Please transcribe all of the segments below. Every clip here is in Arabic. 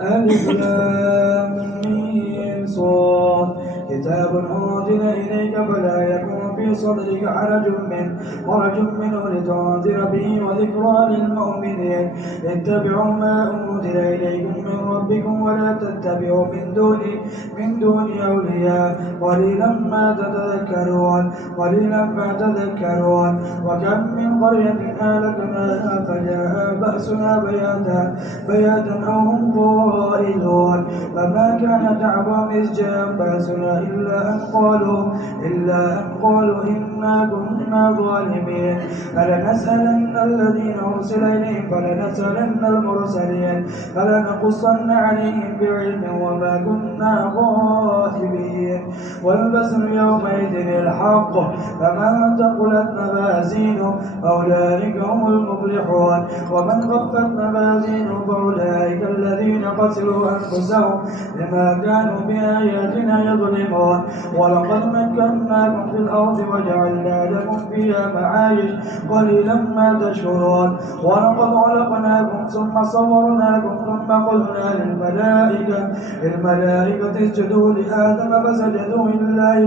ألف لام ميم صاد كتاب أنزل إليك فلا يكن في صدرك حرج منه لتنذر به وذكرى للمؤمنين اتبعوا ما أنزل إليكم من ربكم ولا تتبعوا من دون أولياء قليلا ما تذكرون وكم من قرية أهلكناها فجاء بأسنا بياتا أو هم قائلون فما كان دعواهم إذ جاء بأسنا إلا أن قالوا إنا كنا ظالمين فلنسألن الذين أرسل إليهم فلنسألن المرسلين فلنقصن عليهم بعلم وما كنا غائبين والبزر يومئذ الحق فمن ثقلت موازينه فأولئك هم المفلحون ومن خفت موازينه فأولئك الذين خسروا أنفسهم بما كانوا بآياتنا يظلمون ولقد مكناكم في الأرض وجعلنا لكم فيها معايش قليلا ما تشكرون ولقد خلقناكم ثم صورناكم ثم قلنا للملائكة اسجدوا لآدم فسجدوا إلا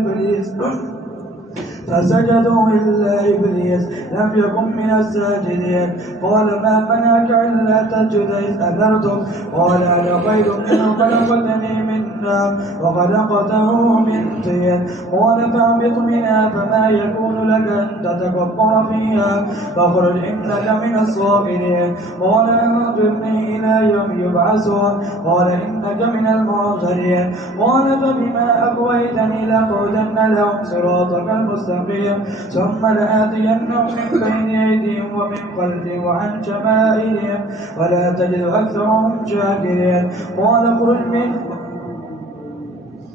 إبليس لم يكن من الساجدين قال ما منعك إلا تسجد إذ أمرتم قال أنا خير منه خلقتني من نار وخلقته من طين قال فاهبط منها فما يكون لك أن تتكبر فيها فاخرج إنك من الصاغرين قال أنظرني إلى يوم يبعثون قال إنك من المنظرين قال فبما أغويتني لأقعدن لهم صراطك المستقيم ثم لآتينهم من بين أيديهم ومن خلفهم وعن شمائلهم ولا تجد أكثرهم شاكرين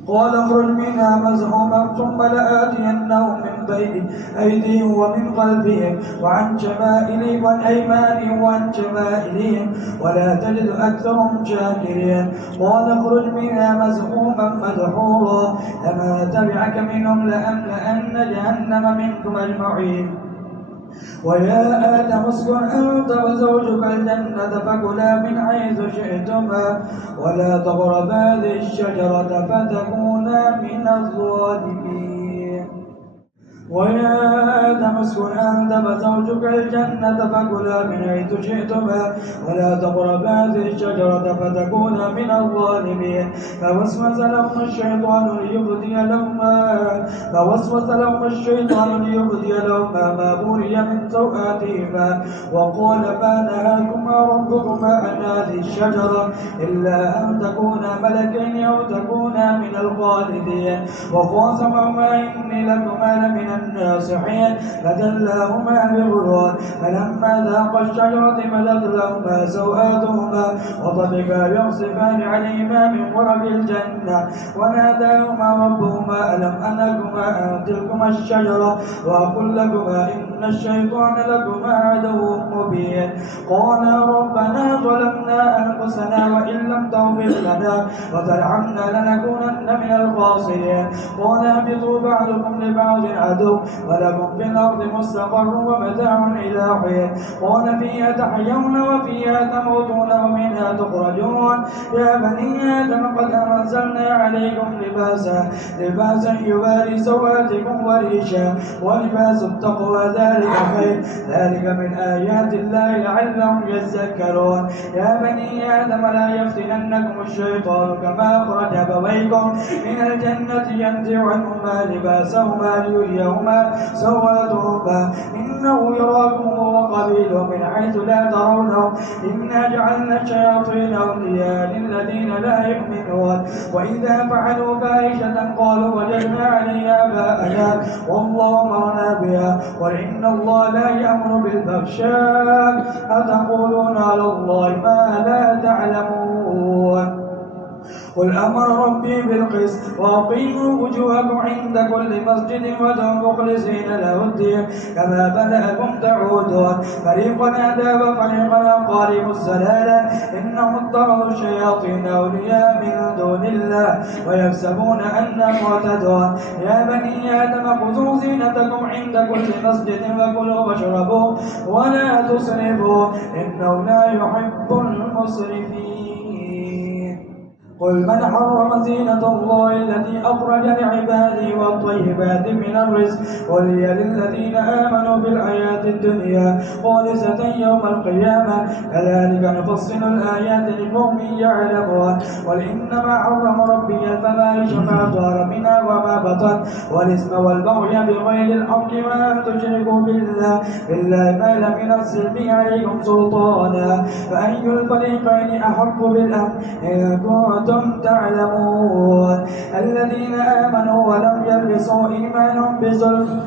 قال اخرج منها مزحوما ثم لآتينهم من بين أيديهم ومن خلفهم وعن شمائلهم وعن أيمانهم وعن شمائلهم ولا تجد أكثرهم شاكرين قال اخرج منها مزحوما مدحورا فما تبعك منهم لأملأن جهنم منكم أجمعين ويا آدم اسكن أنت وزوجك الجنة فكلا من حيث شئتما ولا تقربا هذه الشجرة فتكونا من الظالمين ويا آدم اسكن أنت وزوجك الجنة فكلا من حيث شئتما ولا تقربا هذه الشجرة فتكونا من الظالمين فوسوس لهم الشيطان ليبدي لهما ما بوري من سوآتهما وقال ما نهاكما ربكما عن هذه الشجرة إلا أن تكونا ملكين أو تكونا من الخالدين وقاسمهما إني لكما لمن الناصحين فدلاهما بغرور فلما ذاقا الشجرة بدت لهما سوآتهما وطفقا يخصفان عليهما من ورق الجنة وناداهما ربهما ألم أنهكما عن تلكما الشجرة وأقل لكما إن الشيطان لكما عدو مبين قالا ربنا ظلمنا أنفسنا وإن لم تغفر لنا وترحمنا لنكونن من الخاسرين قال اهبطوا بعضكم لبعض عدو ولكم في الأرض مستقر ومتاع إلى حين قال فيها تحيون وفيها تموتون ومنها تخرجون يا بني آدم قد أنزلنا عليكم لباسا يواري سواتكم وريشا ولباس التقوى ذلك خير ذلك من آيات الله لعلهم يذكرون يا بني آدم لا يفتننكم الشيطان كما أخرج أبويكم من الجنة ينزع عنهما لباسهما ليريهما سواتهما إنه يراكم وقبيله من حيث لا ترونهم إنا جعلنا الشياطين أولياء للذين لا يؤمنون وإذا فعلوا فاحشة قالوا وجدنا عليها آباءنا والله أمرنا بها وإن الله لا يأمر بالفحشاء أتقولون على الله ما لا تعلمون قل أمر ربي بالقسط وأقيموا وجوهكم عند كل مسجد وادعوا مخلصين له الدين كما بدأكم تعودون فريقا هدى وفريقا أقاربوا السلالة إنهم اتخذوا الشياطين أولياء من دون الله ويحسبون أنهم مهتدون يا بني آدم خذوا زينتكم عند كل مسجد وكلوا واشربوا ولا تسرفوا إنه لا يحب المسرفين قل من حرم زينة الله التي أخرج لعباده والطيبات من الرزق قل هي للذين آمنوا بالحياة الدنيا خالصة يوم القيامة كذلك نفصل الآيات لقوم يعلمون قل إنما حرم ربي الفواحش ما ظهر منها وما بطن والإثم والبغي بغير الحق وأن تشركوا بالله ما لم ينزل به عليكم سلطانا فأي الفريقين أحق بالأمن إن كنتم تعلمون الذين آمنوا ولم يلبسوا إيمانهم بظلم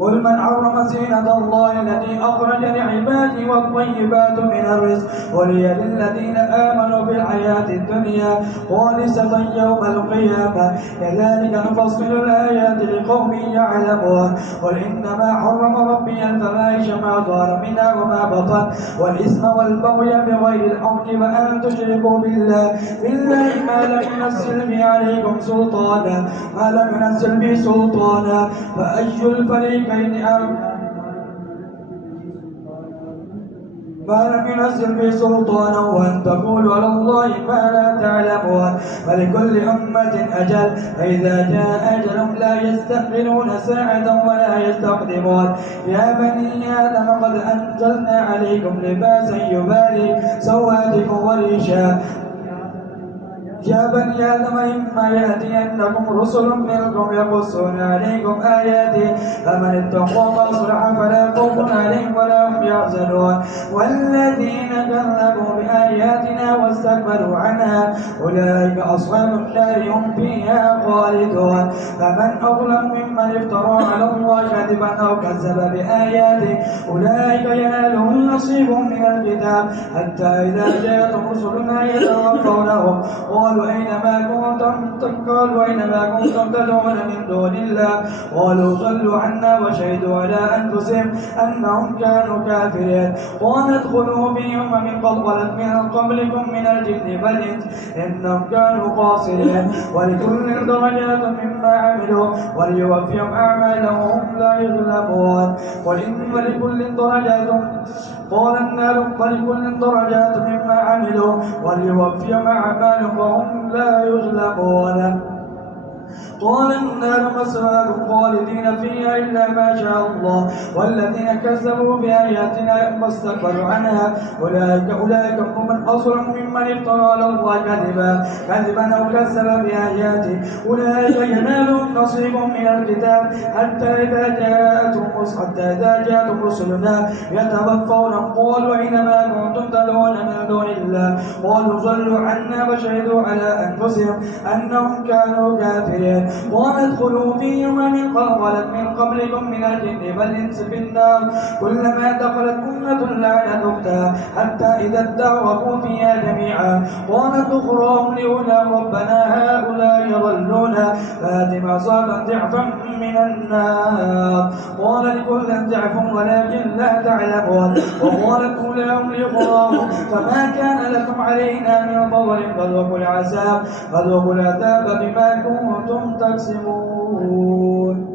قل من حرم زينة الله التي أخرج لعباده والطيبات من الرزق وهي للذين آمنوا بالحياة الدنيا خالصة يوم القيامة كذلك نفصل الآيات لقوم يعلمون قل إنما حرم ربي الفواحش ما ظهر منها وما بطن والإثم والبغي بغير الحق وأن تشركوا بالله ما لم ينزل به عليكم سلطانا فأي الفريقين ما لم ينزل به سلطانا وأن تقولوا على الله ما لا تعلمون ولكل أمة أجل فإذا جاء أجلهم لا يستأخرون ساعة ولا يستقدمون يا بني آدم قد أنزلنا عليكم لباسا يباري سواتكم وريشا يا بني آدم إما يأتينكم رسل منكم يقصون عليكم آياتي فمن اتقى وأصلح فلا خوف عليهم ولا هم يحزنون والذين كذبوا بآياتنا واستكبروا عنها أولئك أصحاب النار هم فيها خالدون فمن أظلم ممن افترى على الله كذبا أو كذب بآياته أولئك ينالهم نصيب من الكتاب حتى إذا جاءتهم رسلنا يتوفونهم قالوا أينما كنتم تدعون من دون الله قالوا ضلوا عنا وشهدوا على أنفسهم أنهم كانوا كافرين قال ادخلوا في من قد خلت من قبلكم من الجن والإنس إنهم كانوا خاسرين ولكل درجات مما عملوا وليوفيهم أعمالهم وهم لا يظلمون ولكل درجات قال النار ولكل درجات مما عملوا وليوفيهم أعمالهم وهم لا يظلمون قال النار مسواكم خالدين فيها إلا ما شاء الله والذين كذبوا بآياتنا واستكبروا عنها أولئك هم من أظلم ممن افترى على الله كذبا أو كذب بآياته أولئك ينالهم نصيب من الكتاب حتى إذا جاءتهم رسلنا يتوفونهم قالوا أينما كنتم تدعون من دون الله قالوا ضلوا عنا وشهدوا على أنفسهم أنهم كانوا كافرين قال ادخلوا في من خلت من قبلكم من الجن والإنس في النار كلما دخلت أمة لعنت أختها حتى إذا اداركوا فيها جميعا قالت أخراهم لأولاهم ربنا هؤلاء يضلونا فآتهم عذابا ضعفا من النار قال لكل ضعف ولكن لا تعلمون وقالت أولاهم لأخراهم فما كان لكم علينا من فضل فذوقوا العذاب بما كنتم تكسبون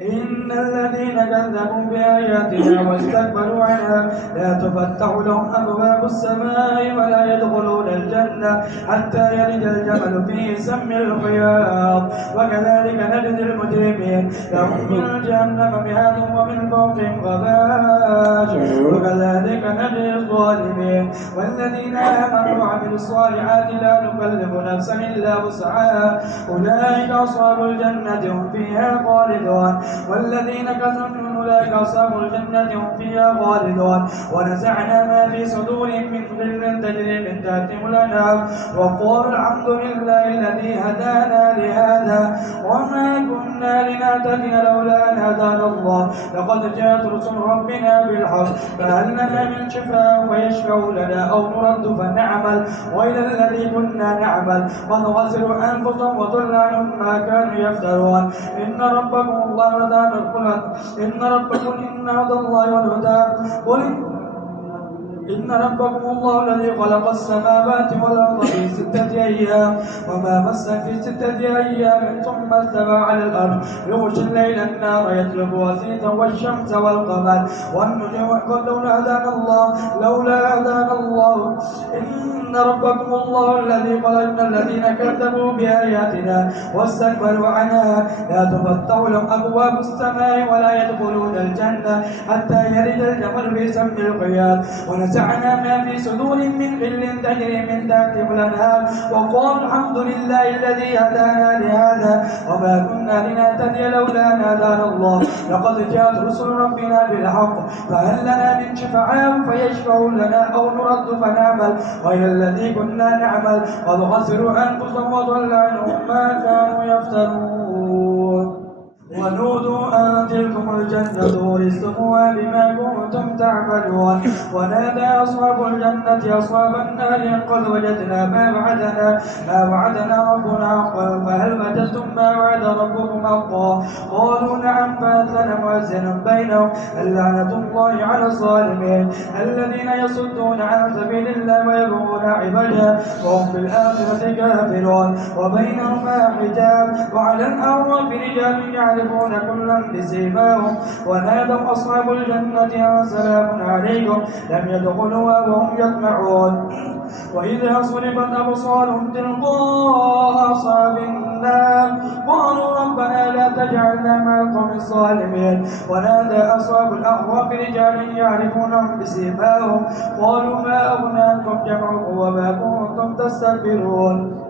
إن الذين كذبوا بآياتنا واستكبروا عنها لا تفتح لهم أبواب السماء ولا يدخلون الجنة حتى يلج الجمل في سم الخياط وكذلك نجزي المجرمين لهم من جهنم مهاد ومن فوقهم غواش وكذلك نجزي الظالمين والذين آمنوا وعملوا الصالحات لا نكلف نفسا إلا وسعها أولئك أصحاب الجنة هم فيها خالدون والذين كفروا أولئك أصحاب الجنة هم فيها خالدون ونزعنا ما في صدورهم من غل تجري من تحتهم الأنهار وقالوا الحمد لله الذي هدانا لهذا وما كنا لنهتدي لولا أن هدانا الله لقد جاءت رسل ربنا بالحق فهل لنا من شفاء ويشفع لنا أو نرد فنعمل غير الذي كنا نعمل ونغسل أنفسهم وضل عنهم ما كانوا يفترون إن ربكم الله إن ربكم إن هدى الله والهدى إن ربكم الله الذي خلق السماوات والأرض في 6 أيام وما مس في 6 أيام ثم استوى على الأرض يغشي الليل النار يطلب وزيدا والشمس والقمر والنجوم لولا هدانا الله إن إن ربكم الله الذي خلقنا الذين كذبوا بآياتنا واستكبروا عنها لا تفتح لهم أبواب السماء ولا يدخلون الجنة حتى يلج الجمل في سم الخياط ونزعنا ما في صدور من غل تجري من تحتهم الأنهار وقالوا الحمد لله الذي هدانا لهذا وما كنا لنهتدي لولا أن هدانا الله لقد جاءت رسل ربنا بالحق فهل لنا من شفعاء فيشفعوا لنا أو نرد فنعمل غير الذي كنا نعمل قد خسروا أنفسهم وضل عنهم ما كانوا يفترون ونودوا أن تلكم الجنة ورثتموها بما كنتم تعملون ونادى أصحاب الجنة أصحاب النار قد وجدنا ما وعدنا ربنا حقا فهل وجدتم ما وعد ربكم حقا قالوا نعم فأذن مؤذن بينهم اللعنة الله على الظالمين الذين يصدون عن سبيل الله ويبغون عوجا وهم بالآخرة كافرون وبينهما حجاب وعلى الأعراف رجال يعرفون كلا بسيماهم ونادوا أصحاب الجنة سلام عليكم لم يدخلوها وهم يطمعون وإذا صرفت أبصارهم تلقاء أصحاب النار قالوا ربنا لا تجعلنا مع القوم الظالمين ونادى أصحاب الأعراف رجال يعرفونهم بسيماهم قالوا ما أغنى عنكم جمعكم وما كنتم تستكبرون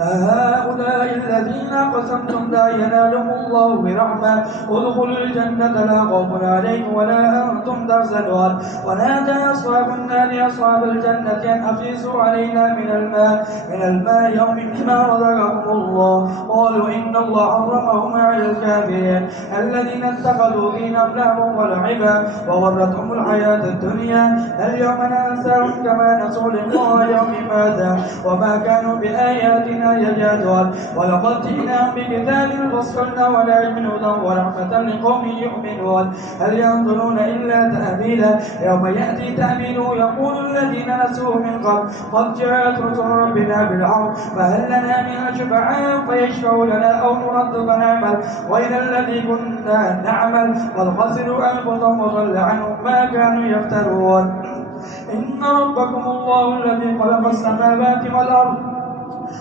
هؤلاء الذين قسمتم لا ينالهم الله برحمة ادخلوا الجنة لا خوف عليكم ولا أنتم تحزنون ونادى أصحاب النار أصحاب الجنة أن أفيزوا علينا من الماء يوم مما رزقكم الله قالوا إن الله حرمهما على الكافرين الذين اتخذوا دينهم لهوا ولعبا وغرتهم الحياة الدنيا اليوم ننساهم كما نسوا لقاء يوم هذا وما كانوا بآياتنا يجادون ولقد جئناهم بكتاب فصلنا ولا من هدى ورحمة لقوم يؤمنون هل ينظرون إلا تأويله يوم يأتي تأويله يقول الذين نسوه من قبل قد جاءت رسل ربنا بالحق فهل لنا من شفعاء فيشفعوا لنا أو نرد فنعمل غير الذي كنا نعمل قد خسروا أنفسهم وضل عنهم ما كانوا يفترون إن ربكم الله الذي خلق السماوات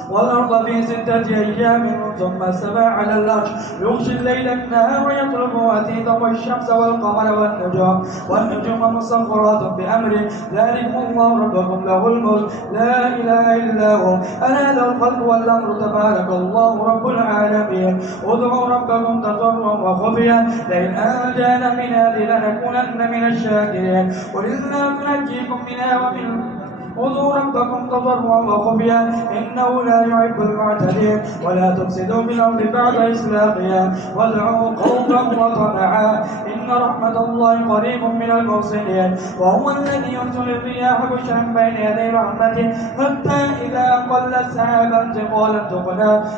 والأرض في 6 أيام ثم استوى على العرش يغشي الليل النهار ويطلبه حثيثا والشمس والقمر والنجوم مسخرات بأمره ذلكم الله ربكم له الملك لا إله إلا هو ألا له الخلق والأمر تبارك الله رب العالمين ادعوا ربكم تضرعا وخفيا لئن أنجانا من هذه لنكونن من الشاكرين قل إنا ننجيكم منها خذوا ربكم تضرعا وخفيا إنه لا يحب المعتدين ولا تفسدوا في الأرض بعد إصلاحها وادعوا خوفا وطمعا إن رحمة الله قريب من المحسنين وهو الذي يرسل الرياح بشرا بين يدي رحمته حتى إذا أقلت سحابا ثقالا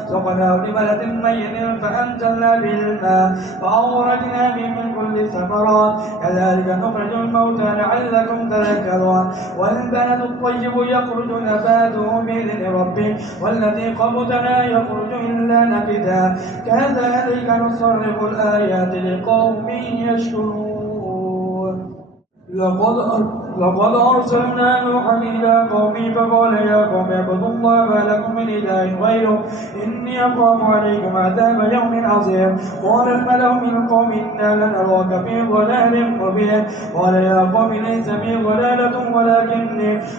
سقناه لبلد ميت فأنزلنا به الماء فأخرجنا به من كل الثمرات كذلك نخرج الموتى لعلكم تذكرون والبلد الطيب يخرج نباته بإذن ربه والذي خبث لا يخرج إلا نكدا كذلك نصرف الآيات لقوم يشكرون لقد أرسلنا نوحا إلى قومه فقال يا قوم اعبدوا الله ما لكم من إله غيره إني أخاف عليكم عذاب يوم عظيم قال الملأ من قوم إنا لنراك في ضلال مبين قال يا قوم ليس بي ضلالة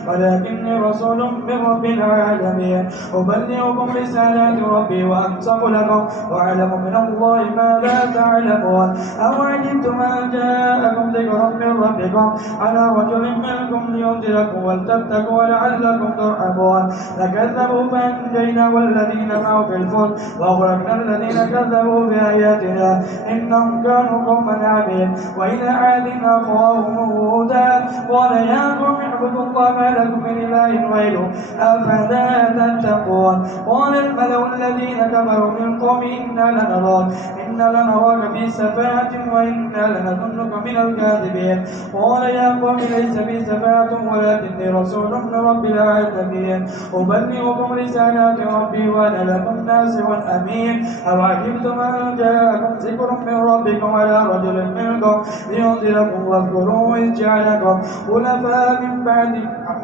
ولكني رسول من رب العالمين أبلغكم رسالات ربي وأنصح لكم وأعلم من الله ما لا تعلمون أو عجبتم أن جاءكم ذكر من ربكم على رجل منكم لينذركم ولتتقوا ولعلكم ترحمون فكذبوا فأنجينا والذين معه في الفلك وأغرقنا الذين كذبوا بآياتنا إنهم كانوا قوما عمين وإلى عاد أخاهم هودا قال يا قوم اعبدوا الله ما لكم من إله غيره أفلا تتقون قال الملأ الذين كفروا من قوم إنا لنراك في سفاهة وإنا لنظنك من الكاذبين قال يا قوم ليس بي سفاهة ولكني رسول من رب العالمين أبلغكم رسالات ربي وأنا لكم ناصح أمين أو عجبتم أن جاءكم ذكر من ربكم على رجل منكم لينذركم واذكروا إذ جعلكم خلفاء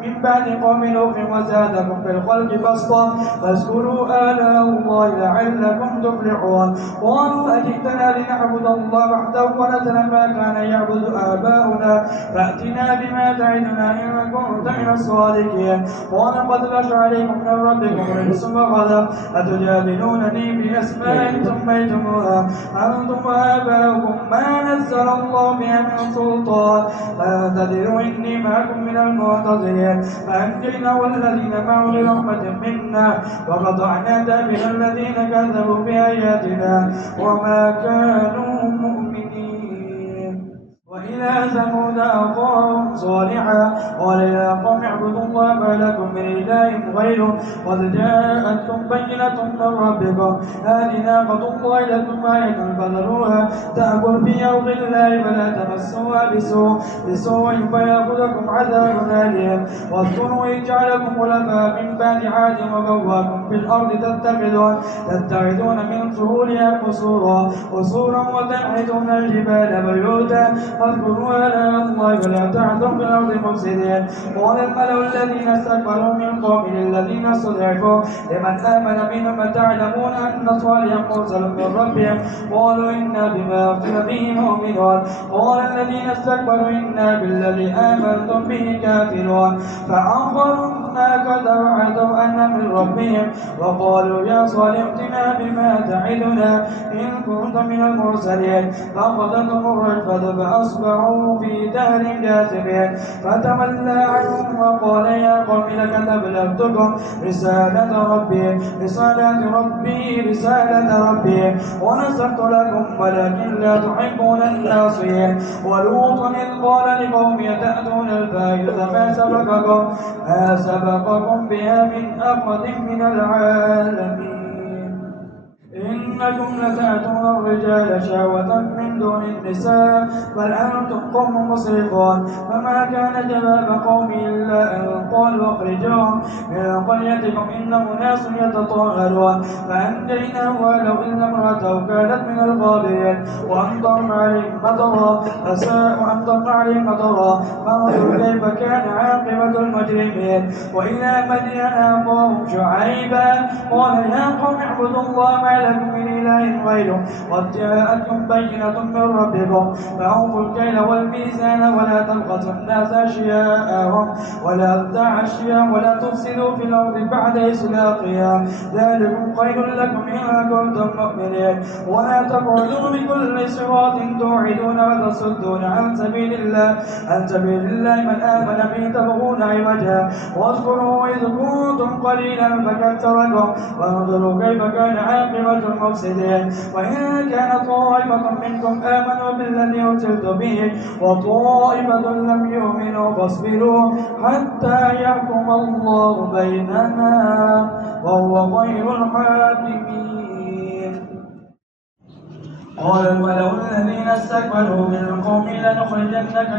من بعد قوم نوح وزادكم في الخلق بسطة فاذكروا آلاء الله لعلكم تفلحون قالوا أجئتنا لنعبد الله وحده ونذر ما كان يعبد آباؤنا فأتنا بما تعدنا إن كنت من الصادقين قال قد بشر عليكم من ربكم رجس وغضب أتجادلونني في أسماء سميتموها أنتم وآباؤكم ما نزل الله بها من سلطان فاعتذروا إني معكم من المعتذرين فأنجينا والذين معه برحمة منا وقطعنا دابر الذين كذبوا بآياتنا وما كانوا مؤمنين وإلى ثمود أخاهم صالحا قال يا قوم اعبدوا الله ما لكم من إله غيره قد جاءتكم بينة من ربكم هذه ناقة الله لكم آية فذروها تأكل في أرض الله فلا تمسوها بسوء فيأخذكم عذاب أليم واذكروا إذ جعلكم خلفاء من بعد عاد وبواكم في الأرض تتخذون من سهولها قصورا وتنحتون الجبال بيوتا واذكروا آلاء الله ولا تعثوا في الأرض مفسدين قال الملأ الذين استكبروا من قوم الذين استضعفوا لمن آمن منهم أتعلمون أن صالحا مرسل من ربهم قالوا إنا بما أرسل به مؤمنون قال الذين استكبروا إنا بالذي آمنتم به كافرون فعقروا الناقة وعدوا أن من ربهم وقالوا يا صالح ائتنا بما تعدنا إن كنت من المرسلين فأخذتهم الرجفة فأصبحوا في دار جاثمين فتولى عنهم وقال يا قوم لقد أبلغتكم رسالة ربي ونصحت لكم ولكن لا تحبون الناصحين ولوطا إذ قال لقومه أتأتون الفاحشة ما سبقكم بها من أحد من العالمين إنكم لتأتون الرجال شهوة من دون النساء بل أنتم قوم مسرفون فما كان جواب قومي إلا أن قالوا أخرجوهم من قريتكم إنهم ناس يتطهرون فأنجيناه ولو إلا امرأته كانت من الغابرين وأمطرنا عليهم مطرا فانظروا كيف كان عاقبة المجرمين وإلى مدين أخاهم شعيبا قال يا قوم اعبدوا الله ما لكم من إله غيره قد جاءتكم بينة من ربكم فأوفوا الكيل والميزان ولا تبخسوا الناس أشياءهم ولا تفسدوا في الأرض بعد إصلاحها ذلكم خير لكم إن كنتم مؤمنين ولا تقعدوا بكل صراط توعدون وتصدون عن سبيل الله من آمن به تبغون عوجا واذكروا إذ كنتم قليلا فكثركم وانظروا كيف كان عاقبة المفسدين وإن كان طائفة منكم آمنوا بالذي أرسلت به وطائفة لم يؤمنوا فاصبروا حتى يحكم الله بيننا وهو خير الحاكمين قال الملأ الذين استكبروا من قومه لنخرجنك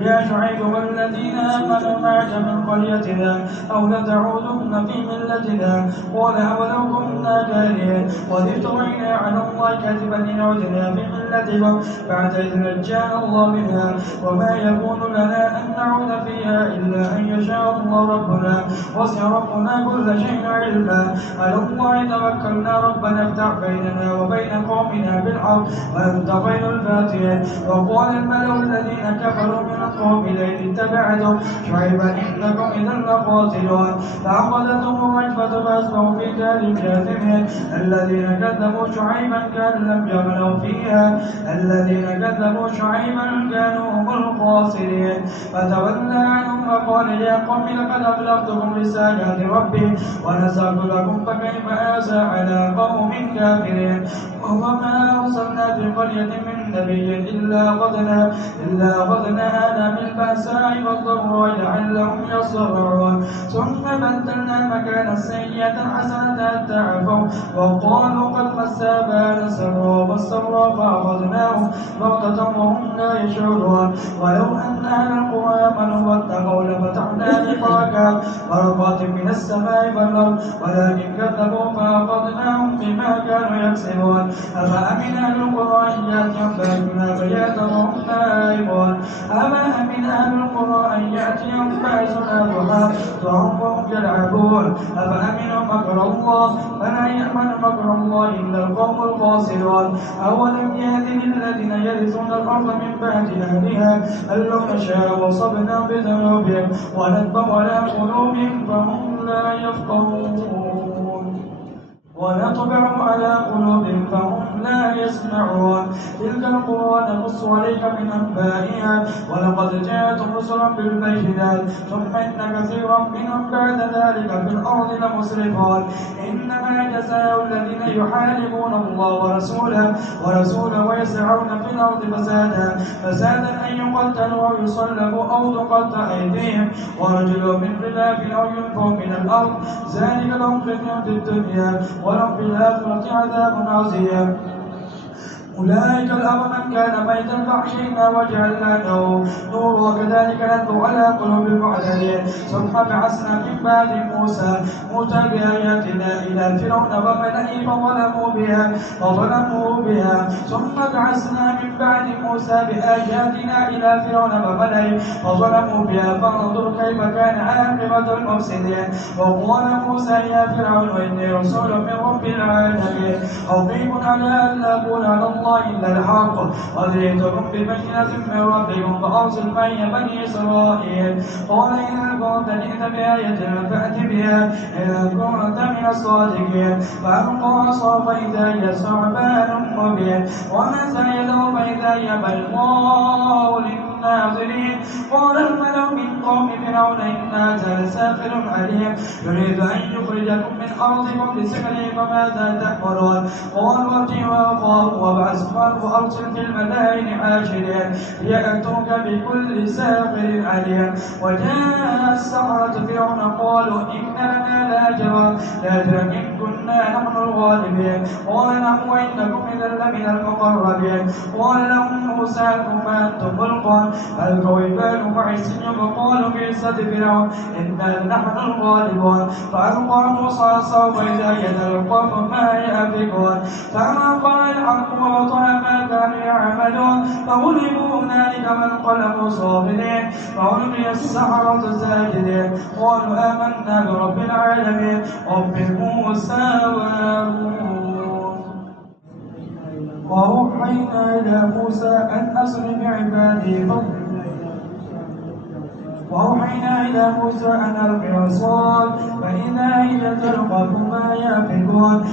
يا شعيب والذين آمنوا معك من قريتنا أو لتعودن في ملتنا قال أولو كنا كارهين قد افترينا على الله كذبا إن عدنا في ملتكم بعد إذ نجانا الله منها وما يكون لنا أن نعود فيها إلا أن يشاء الله ربنا وسع ربنا كل شيء علما على الله توكلنا ربنا افتح بيننا وبين قومنا بالحق وأنت خير الفاتحين وقال الملأ الذين كفروا من قوم لئن اتبعتم شعيبا إنكم إذا لخاسرون فأخذتهم الرجفة فأصبحوا في دار جاثمين الذين كذبوا شعيبا كانوا هم الخاسرين فتولى عنهم وقال يا قوم لقد أبلغتكم رسالات ربي ونصحت لكم فكيف آسى على قوم كافرين وما أرسلنا في قرية من نبي إلا أخذنا آلا بالبأساء والضراء لعلهم يصبرون ثم بدلنا مكان السيئة الحسنة حتى عفوا وقالوا قد مس آباءنا السراء فأخذناهم بغتة وهم لا يشعرون ولو أن أهل القرى آمنوا واتقوا لفتحنا بركات من السماء والأرض ولكن كذبوا فأخذناهم بما كانوا يكسبون أفأمن أهل القرى أن يأتيهم بياتنا بياتا وهم نائمون أما من أهل القرى أن يأتيهم بأسنا ضحى وهم يلعبون أفأمنوا مكر الله فلا يأمن مكر الله إلا القوم الخاسرون أولم يهد للذين يرثون الأرض من بعد أهلها أن لو نشاء وصبنا بذنوبهم ونتبع على قلوبهم فهم لا يفقهون ونطبع على قلوبهم فهم لا يسمعون تلك القرى نقص عليك من أنبائها ولقد جاءتهم رسلا بالبينات ثم إن كثيرا منهم بعد ذلك في الأرض لمسرفون إنما جزاء الذين يحاربون الله ورسوله ويسعون في الأرض فسادا أن يقتلوا أو يصلبوا أو تقطع أيديهم ورجلوا من خلاف أو ينفوا من الأرض ذلك لهم خزي في الدنيا ولهم في الآخرة عذاب عظيم أولئك الأمر من كان ميتا فأحيينا وجعلنا له نور وكذلك نتلو على قلوب المعتدين ثم بعثنا من بعد موسى بآياتنا إلى فرعون وملئه فظلموا بها ثم بعثنا من بعد موسى بآياتنا إلى فرعون وملئه فظلموا بها فانظر كيف كان عاقبة المفسدين وقال موسى يا فرعون إني رسول من رب العالمين حقيق على أن لا أقول على الله إلا الحق قد جئتكم ببينة من ربكم فأرسل معي بني إسرائيل قال إن كنت جئت بآية فأت بها إن كنت من الصادقين فألقى عصا فإذا هي ثعبان مبين ونزع يده فإذا هي بيضاء للناظرين قال الملأ من قوم فرعون إن هذا لساحر عليم يريد أن يخرجكم من أرضكم بسحره فماذا تأمرون قالوا ارجعوا وأخاه وابعث وأرسل في المدائن حاشرين ليأتوك بكل ساحر عليم وجاء السحرة فرعون قالوا إن لنا لأجرا إن كنا نحن الغالبين قال نحن وإنكم إذا لمن المقربين قال لهم موسى ما أنتم ملقون ألقوا عبادهم عصيهم وقالوا بعزة فرعون إنا نحن الغالبون فألقى موسى عصاه فإذا يتلقف ما يأفكون فما قال الحق وبطل ما كانوا يعملون فغلبوا هنالك وانقلبوا صاغرين فألقي السحرة ساجدين قالوا آمنا برب العالمين رب موسى وأوحينا إلى موسى أن أسر بعبادي وأوحينا إلى موسى أن ألق عصاك فإذا هي تلقف ما يأفكون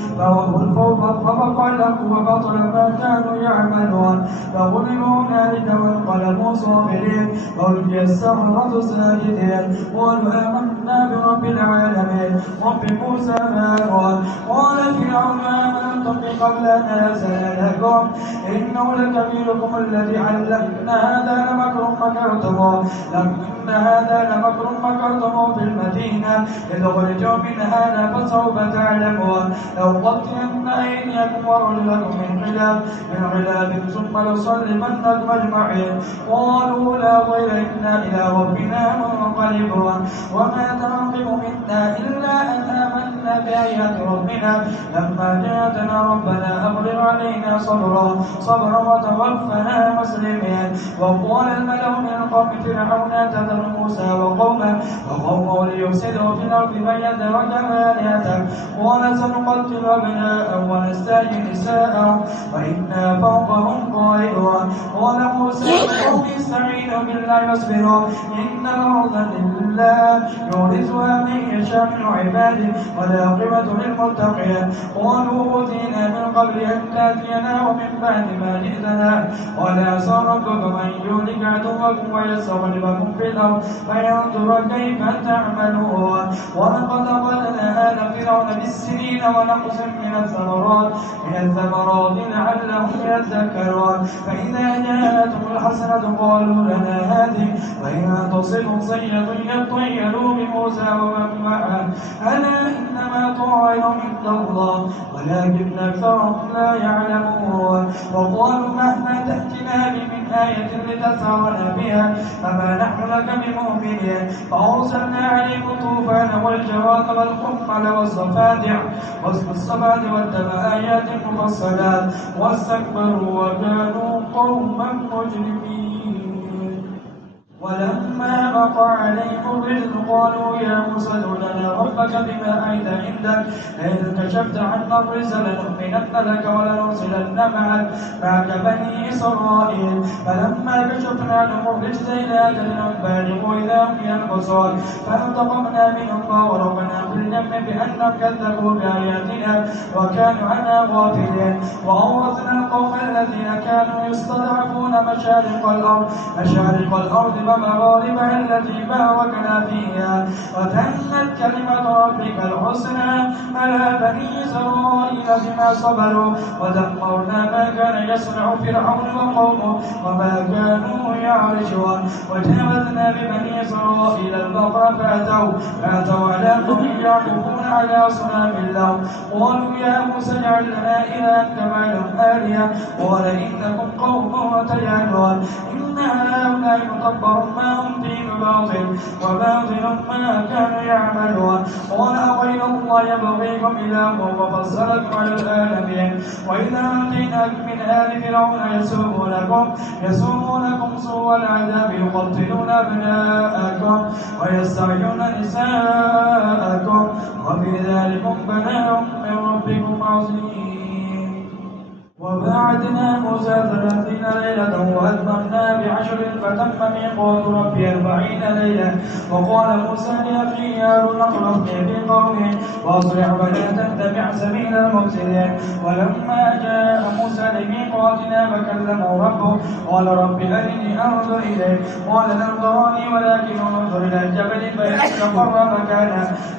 فوق الأرض وبطل ما كانوا يعملون فغلبوا هنالك وانقلبوا صاغرين فألقي السحرة ساجدين قالوا آمنا برب العالمين رب موسى وهارون قال فرعون آمنتم قبل أن آذن لكم إنه لكبيركم الذي علمنا هذا لمكر مكرتم في المدينة ادخلوا منها فسوف تعلمون لأقطعن أيديكم وأرجلكم من خلاف ثم لصلبنكم أجمعين قالوا لا ضير إنا إلى ربنا منقلبون وما تنقم منا إلا أن آمنا بآيات ربنا لما جاءتنا ربنا أبرغ علينا صبرا وتوفنا مسلمين وقال الملأ من قوم فرعون تذر موسى وقومه ليفسدوا في الأرض فيذر آلهتهم قال سنقتل أبناءهم ونستحيي نساءهم وإنا فوقهم قاهرون قال موسى قوم استعينوا بالله واصبروا إن الأرض لله يورثها من يشاء من عباده والعاقبة للمتقين قالوا أوتينا من قبل أن تأتينا ومن بعد ما جئتنا قال عسى ربكم أن يهلك عدوكم ويستخلفكم في الأرض فينظر كيف تعملون ولقد أخذنا آل فرعون بالسنين ونقص من الثمرات لعلهم يذكرون فإذا جاءتهم الحسنة قالوا لنا هذه وإن تصبهم سيئة يطيروا بموسى ومن معه ألا إنما طائرهم عند الله ولكن أكثرهم لا يعلمون وقالوا مهما تأتنا من آية لتسحرنا بها فما نحن لك بمؤمنين فأرسلنا عليهم الطوفان والجراد والقمل والضفادع والدم آيات مفصلات واستكبروا وكانوا قوما مجرمين. ولما وقع عليهم الرجل قالوا يا موسى ادع لنا ربك بما عهد عندك لئن كشفت عنا الرجز لنؤمنن لك ولنرسلن معك بني إسرائيل. فلما كشفنا عنهم الرجز إلى أجل بالغوا إذا هم ينكثون فانتقمنا منهم فأغرقنا في اليم بأنهم كذبوا بآياتنا وكانوا عنها غافلين. وأورثنا القوم الذين كانوا يستضعفون مشارق الأرض ومغاربها التي باركنا فيها وتمت كلمة ربك الحسنى على بني إسرائيل بما صبروا ودمرنا ما كان يصنع فرعون وقومه وما كانوا يعرشون. وجاوزنا ببني إسرائيل البحر فأتوا على قوم يعكفون على أصنام لهم قالوا يا موسى اجعل لنا إلها كما لهم آلهة قال إنكم قوم تجهلون. إن هؤلاء متبر ما هم فيه وباطل ما كانوا يعملون. قال أغير الله يبغيكم إلها وفصلكم على العالمين. وإذا أتيناكم من آل فرعون يسومونكم سوء العذاب يقتلون أبناءكم ويستحيون نساءكم وفي ذلكم بلاء من ربكم عظيم. وبعدنا موسى 30 ليلة وأتممنا ب10 فتم ميقات ربي 40 ليلة. وقال موسى لأخيه هارون اخلفني في قومي وأصلح ولا تتبع سبيل المفسدين. ولما جاء موسى لميقاتنا فكلمه ربه قال رب أرني أنظر إليك قال لن تراني ولكن انظر إلى الجبل فإن استقر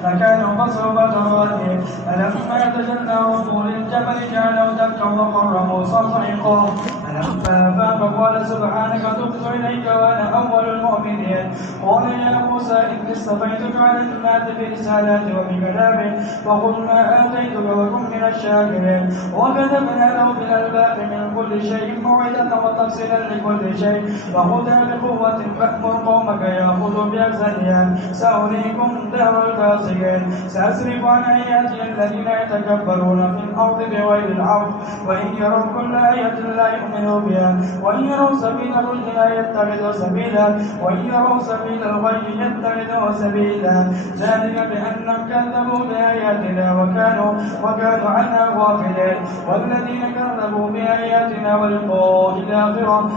مكانه فسوف تراني. فلما تجلى ربه للجبل جعله دكا وقر موسى صعقا. فلما فاق قال سبحانك تبت إليك وأنا أول المؤمنين. قال يا موسى إني اصطفيتك على الناس برسالاتي وبكلامي فخذ ما آتيتك وكن من الشاكرين. وكتبنا له في الألباب من كل شيء موعظة وتفصيلا لكل شيء فخذها بقوة فأمر قومك يأخذوا بأحسنها سأريكم دار الفاسقين. سأصرف عن آياتي الذين يتكبرون في الأرض بغير الحق وإن يروا كل آية لا يؤمنوا بها وإن يروا سبيل الرشد لا يتخذوا سبيلا وإن يروا سبيل الغي يتخذوا سبيلا. ذلك بأنهم كذبوا بآياتنا وكانوا عنها غافلين. والذين كذبوا بآياتنا ولقاء الآخرة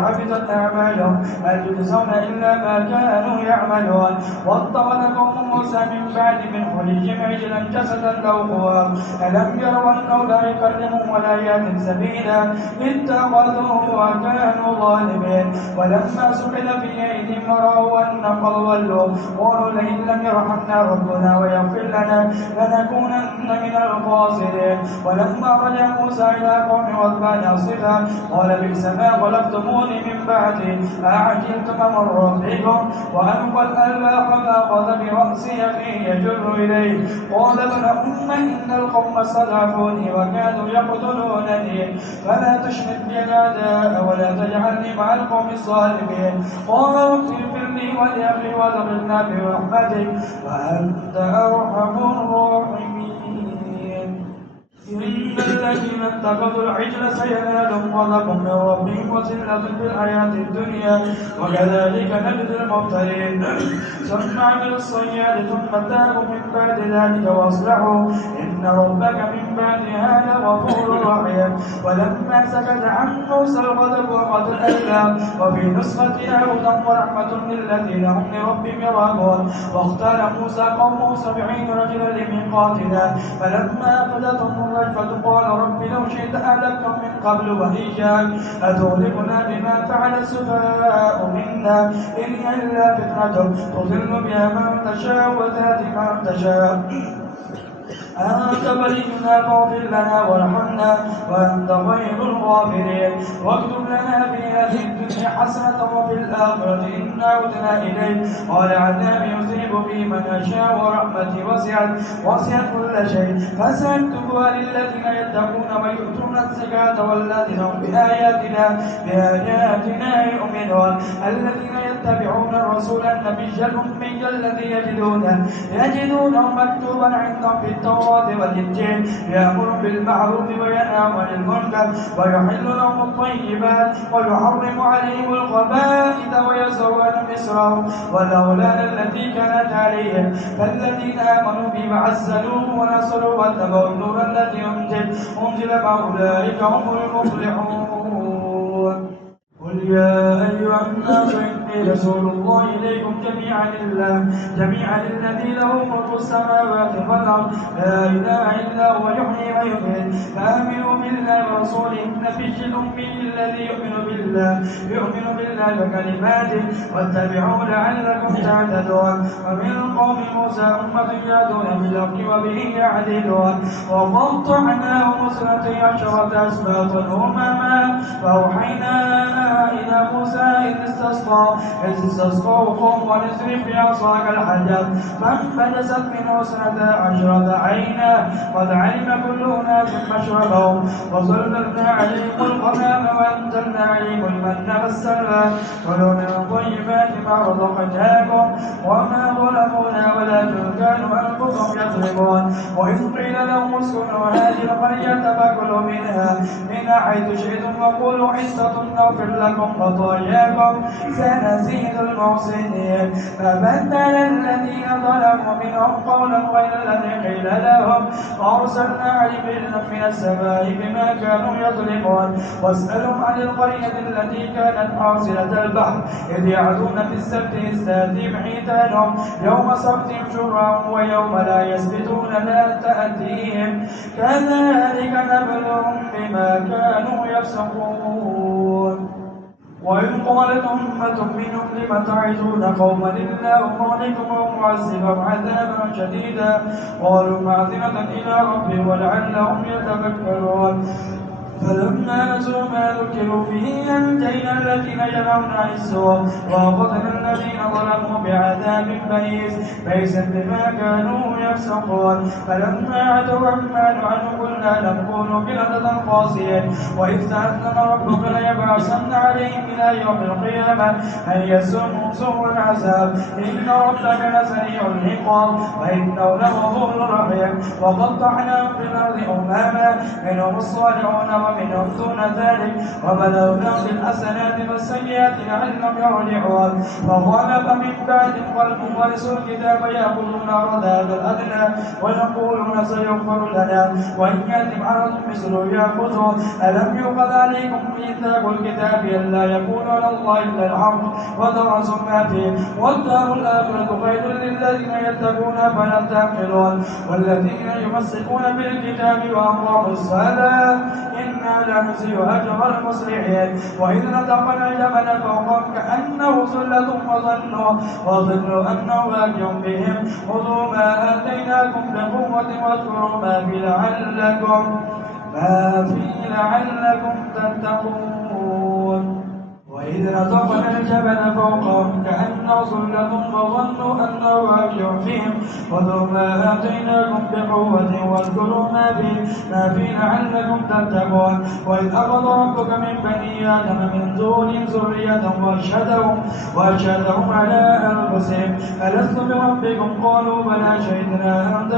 عبدت أعمالهم هل يجزون إلا ما كانوا يعملون. واتخذ قوم موسى من بعد من حليهم عجلا جسدا له خوار ألم يروا أنه لا يكلمهم ولا يهدي سبيلا اتخذوه وكانوا ظالمين. ولما سئل في أيديهم ورأوا أنهم قد ضلوا قالوا لئن لم يرحمنا ربنا ويغفر لنا لنكونن من الخاسرين. ولما رجع موسى إلى قوم غضبان أسفا قال بئس ما خلفتموني من بعدي أعجلتم أمر ربكم وألقى الألواح فأخذ برأس أخيه يجر إليه قال ابن أم إن القوم استضعفوني وكانوا يقتلونني فلا تشمت بي الأعداء ولا تجعلني مع القوم الظالمين. قال رب اغفر لي ولأخي وادخلنا برحمتك وأنت أرحم الراحمين. إن الذين اتخذوا العجل سينالهم غضب من ربهم وذلة في الحياة الدنيا وكذلك نجزي المفترين. ثم عملوا الصياد ثم تابوا من بعد ذلك واصلحوا إن ربك من بعدها لغفور رحيم. ولما سكت عن موسى الغضب وقد الأيام وفي نسختها هدى ورحمة للذين هم لربهم يرهبون. واختار موسى قومه 70 رجلا لميقاتنا فلما أخذتهم الرجفة قال رب لو شئت أهلكتم من قبل وإياك أتهلكنا بما فعل السفهاء منا إن هي إلا فتنتك تضل بها من تشاء وتهدي من تشاء أنت ولينا فاغفر لنا وارحمنا وأنت خير الغافرين. واكتب لنا في هذه الدنيا حسنة وفي الآخرة إنا عدنا إليك قال عذابي يصيب به من أشاء ورحمتي وسعت كل شيء فسأكتبها للذين يتقون ويؤتون الزكاة والذين هم بآياتنا يؤمنون الذين يتبعون الرسول النبي الأمي الذي يجدونه مكتوبا عندهم في التوراة والإنجيل يأمر بالمعروف وينهى عن المنكر ويحل لهم الطيبات ويحرم عليهم الخبائث ويزرع إسرهم والأولاد التي كانت عليهم فالذين آمنوا به وعزلوه ونصروا واتبعوا النور الذي أنزل فأولئك هم المفلحون. قل يا أيها الناس إني رسول الله إليكم جميعا الذي له ملك السماوات والأرض لا إله إلا هو يحيي ويميت فآمنوا بالله ورسوله النبي الأمي الذي يؤمن بالله وكلماته واتبعوه لعلكم تهتدون. ومن قوم موسى أمة يهدون بالحق وبه يعدلون وقطعناهم 12 أسباطا أمما فأوحينا إلى موسى إذ استسقاه قوم ونسرف بعصاك الحجر فانبجست منه 12 عينا قد علم كل أناس مشربهم وظللنا عليهم الغمام وأنزلنا عليهم المن والسلوى كلوا من طيبات ما رزقناكم وما ظلمونا ولكن كانوا أنفسهم يظلمون. وإذ قيل لهم اسكنوا هذه القرية فكلوا منها حيث شئتم وقولوا حصة نغفر لكم خطاياكم سنزيد المحسنين. فبدل الذين ظلموا منهم قولا غير الذي قيل لهم فأرسلنا عليهم من السماء بما كانوا يظلمون. واسألهم عن القرية التي كانت حاصلة البحر إذ يعدون في السبت إذ تأتيهم حيتانهم يوم سبتهم شرعا ويوم لا يسبتون لا تأتيهم كذلك نبلوهم بما كانوا يفسقون. وإن قالت أمة منهم لم تعظون قوما الله مهلكهم ومعذبهم عذابا شديدا قالوا معذرة إلى ربهم ولعلهم يتفكرون. فلما نسوا ما ذكروا به أنجينا الذين ينهون عن السوء وأخذنا الذين ظلموا بعذاب بئيس بما كانوا يفسقون. فلما عتوا عما نهوا قلنا لهم كونوا قردة خاسئين. وإذ تأذن ربك ليبعثن عليهم إلى يوم القيامة أن يسوموا سوء العذاب إن ربك لسريع العقاب وإنه لغفور رحيم. وقطعناهم في الأرض أماما منهم الصالحون ومنهم دون ذلك وبلوناهم بالحسنات والسيئات لعلهم يرجعون. فخلف من بعدهم خلف ورثوا الكتاب يأخذون عرض هذا الأدنى ويقولون سيغفر لنا وإن يأتهم عرض مثله يأخذه. ألم يؤخذ عليكم ميثاق الكتاب ألا يقولوا على الله إلا الحق ودرسوا ما فيه والدار الآخرة خير للذين يتقون فلا تعقلون. والذين يمسكون بالكتاب وأقاموا الصلاة إنا لنجزي أجر المصلحين. وإذ نتقنا الجبل فوقهم كأنه ظلة وظنوا أنه واقع بهم خذوا ما آتيناكم بقوة واذكروا ما فيه لعلكم تتقون. وإذ نتقنا الجبل فوقهم كأنه ظلة وظنوا أنه واقع بهم خذوا ما آتيناكم بقوة واذكروا ما فيه لعلكم تتقون. وإذ أخذ ربك من بني آدم من ظهورهم ذرية وأشهدهم على أنفسهم ألست بربكم قالوا بلى شهدنا أن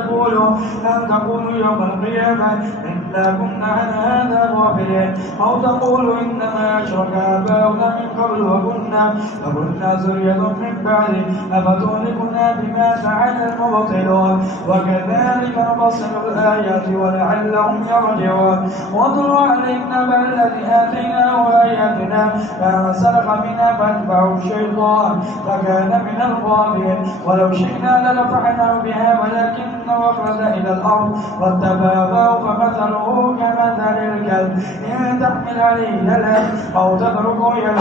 تقولوا يوم القيامة إنا كنا عن هذا غافلين أو تقولوا إنما أشرك آباؤنا من قبل وكنا ذرية من بعده أفتهلكنا بما فعل المبطلون. وكذلك نفصل الآيات ولعلهم يرجعون. واتل عليهم نبأ الذي آتيناه آياتنا فانسلخ منها فاتبعه الشيطان فكان من الغاوين. ولو شئنا لرفعناه بها ولكنه أخلد إلى الأرض واتبع هواه فمثله كمثل الكلب إن تحمل عليه يلهث أو تتركه يلهث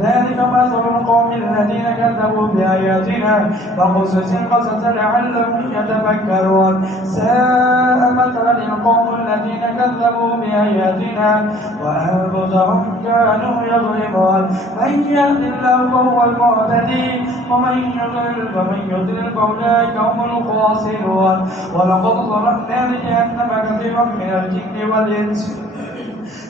ذلك مثل القوم الذين كذبوا بآياتنا فقصص القصص لعلهم يتفكرون. ساء مثلا القوم الذين كذبوا بآياتنا وأنفسهم كانوا يظلمون. من يهد الله فهو المهتدي ومن يضلل فأولئك هم الخاسرون. ولقد ضربنا لجهنم كثيرا من الجن والإنس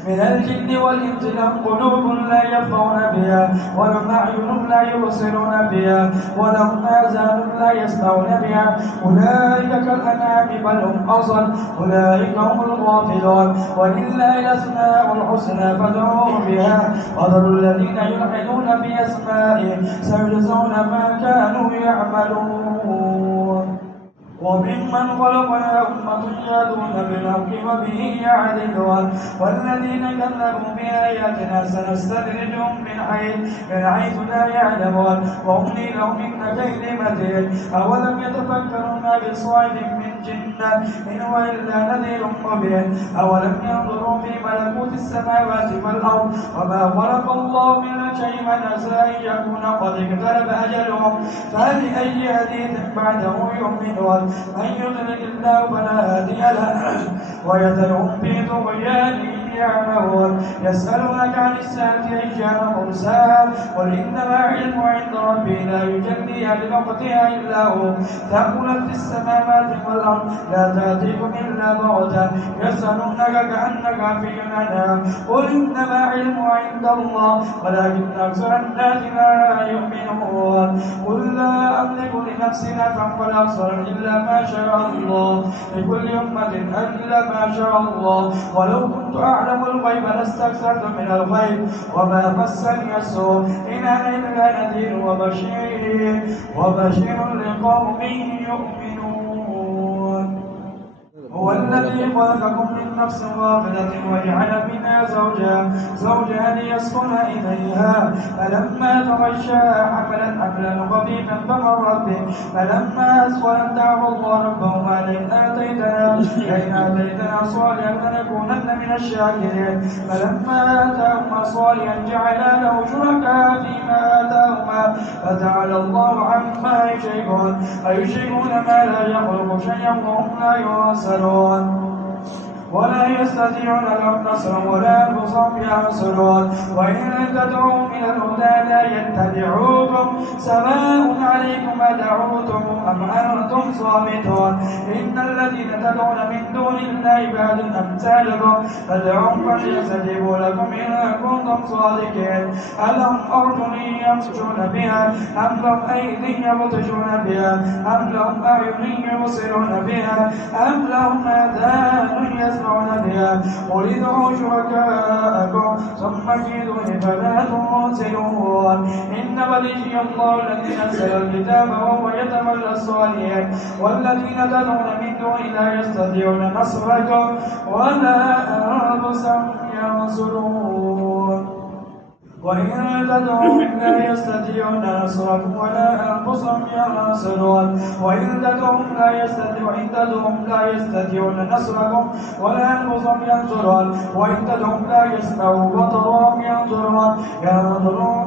من الجن والإنس لهم قلوب لا يفقهون بها ولهم أعين لا يبصرون بها ولهم آذان لا يسمعون بها أولئك كالأنعام بل هم أضل أولئك هم الغافلون ولله الأسماء الحسنى فادعوه بها وذروا الذين يلحدون في أسمائه سيجزون ما كانوا يعملون وممن خلقنا أمة يهدون بالحق وبه يعدلون والذين كذبوا بآياتنا سنستدرجهم من حيث لا يعلمون وأملي لهم إن كيدي متين أولم يتفكروا ما بصاحب من جنة إن هو إلا نذير مبين أولم ينظروا في ملكوت السماوات والأرض وما خلق الله من شيء عسى أن يكون قد اقترب أجلهم فبأي حديث بعده يؤمنون من يضلل الله فلا هادي له ويذرهم في طغيانهم يعمهون يسألونك عن الساعة أيان مرساها قل إنما علم عند ربي لا يجليها لوقتها إلا هو ثقلت في السماوات والأرض لا تأتيكم إلا بغتة يسألونك كأنك حفي عنها قل إنما علم عند الله ولكن أكثر الناس لا يؤمنون قل لا أملك لنفسي نفعا ولا ضرا إلا ما شاء الله لكل أمة إلا ما شاء الله ولو كنت أعلم الغيب لاستكثرت من الغيب وما مسني السوء إن أنا إلا نذير وبشير لقوم يؤمنون هو الذي خلقكم من نفس واحدة وجعل منها زوجها ليسكن إليها فلما تغشاها حملت حملا خفيفا فمرت به فلما أثقلت دعوا الله ربهما لئن آتيتنا صالحا لنكونن من الشاكرين فلما آتاهما صالحا جعلا له شركاء فيما آتاهما فتعالى الله عما يشركون أيشركون ما لا يخلق شيئا وهم لا ينصرون ولا يستطيعون لهم نصرا ولا أنفسهم ينصرون وإن تدعوا من الهدى لا يتبعوكم سواء عليكم أدعوتم أم أنتم صامتون إن الذين تدعون من دون الله عباد أمثالكم فادعوهم فليستجيبوا لكم إن كنتم صادقين ألهم أرجل يمشون بها أم لهم أيدي يبطشون بها أم لهم أعين يبصرون بها أم لهم آذان يسمعون بها قل ادعوا شركاءكم ثم كيدوني فلا تنزلون إن وليي الله الذي نزل الكتاب وهو يتولى الصالحين والذين تدعون من دونه لا يستطيعون نصركم ولا أنفسهم ينصرون وإن تدعوا لا يستطيعون نصركم ولا أنفسهم ينصرون وإن تدعوا لا يستطيعون نصركم ولا أنفسهم ينصرون وإن تدعوا لا يسمعوا بطرهم ينظرون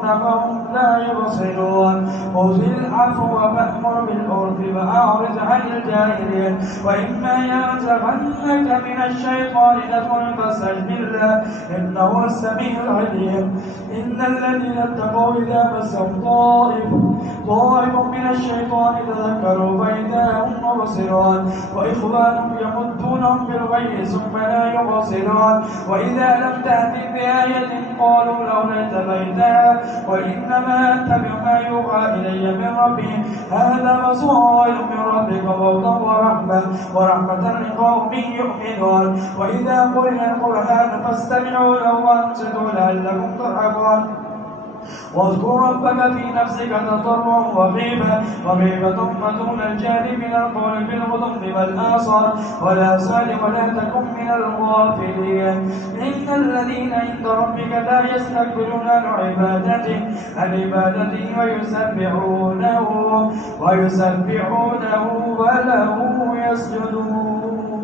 فهم لا يبصرون خذ العفو وأمر بالعرف وأعرض عن الجاهلين وإما ينزغنك من الشيطان نزغ فاستعذ بالله إنه هو السميع العليم إن الذين اتقوا إذا مسهم طائف من الشيطان تذكروا فإذا هم مبصرون وإخوانهم يمدونهم بالغي ثم لا يبصرون وإذا لم تأتي بآية قالوا لولا اتبعتها وإنما أتبع ما يوحى إلي من ربي هذا بصائر من ربك وهدى ورحمة لقوم يؤمنون وإذا قرئ القرآن فاستمعوا له وأنصتوا لعلكم ترحمون واذكر ربك في نفسك تضرعا وخيفة دون الجهل من القول بالغضب والآصال ولا تكن من الغافلين إن الذين عند ربك لا يستكبرون عن عبادته ويسبحونه وله يسجدون